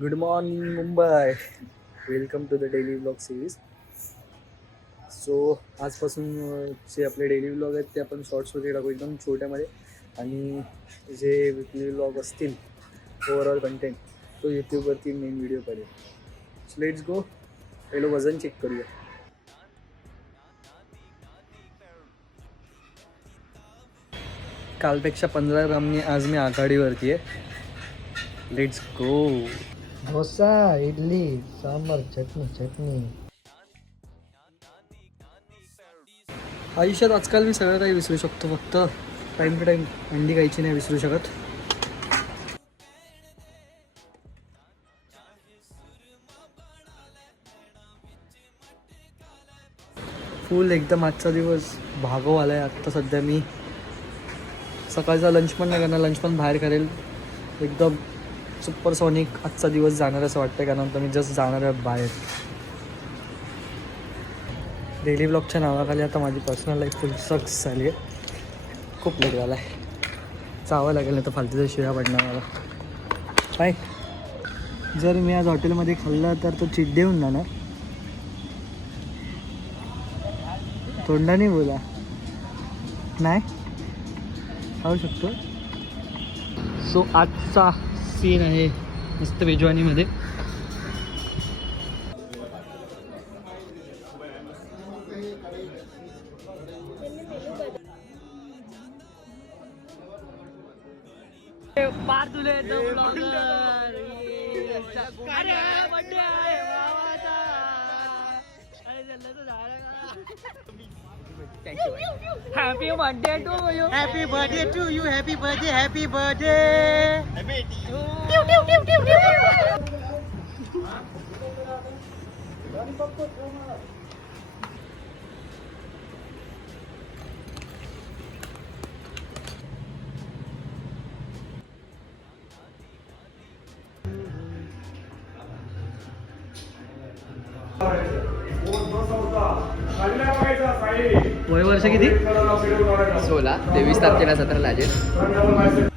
Good morning Mumbai. Welcome to the daily vlog series. So आजपासून जे आपले डेली व्लॉग आहेत ते आपण शॉर्ट्समध्ये टाकू एकदम छोट्यामध्ये, आणि जे विकली व्लॉग असतील ओव्हरऑल कंटेंट तो यूट्यूबवरती मेन व्हिडिओ करेल. So let's go. पहिलं वजन चेक करूया. कालपेक्षा 15 ग्रामनी आज मी आघाडीवरती आहे. Let's go. डोसा, इडली, सांबार, चटणी. आयुष्यात आजकाल मी सगळं काही विसरू शकतो, फक्त टाईम टू टाईम अंडी खायची नाही विसरू शकत. फुल एकदम आजचा दिवस भागव आला आहे. आत्ता सध्या मी सकाळचा लंच पण नाही करणार, लंच पण बाहेर करेल. एकदम सुपरसॉनिक आजचा दिवस जाणार असं वाटतं, कारण आता मी जस्ट जाणार आहे बाहेर. डेली ब्लॉगच्या नावाखाली आता माझी पर्सनल लाईफ फुल सक्स झाली आहे. खूप लेट झाला आहे. जावं लागेल नाही तर फालतूच्या शिव्या पडणार मला. काय जर मी आज हॉटेलमध्ये खाल्लं तर तो चीट देऊन जाणार. तोंडाने बोला, नाही खाऊ शकतो. सो आजचा सीन आहे मस्त बेजवानीमध्ये. पार तुले happy birthday to you. Happy birthday to you. Happy birthday. Happy birthday. वय वर्ष किती? 16, 23 तारखेला 17 लागेल.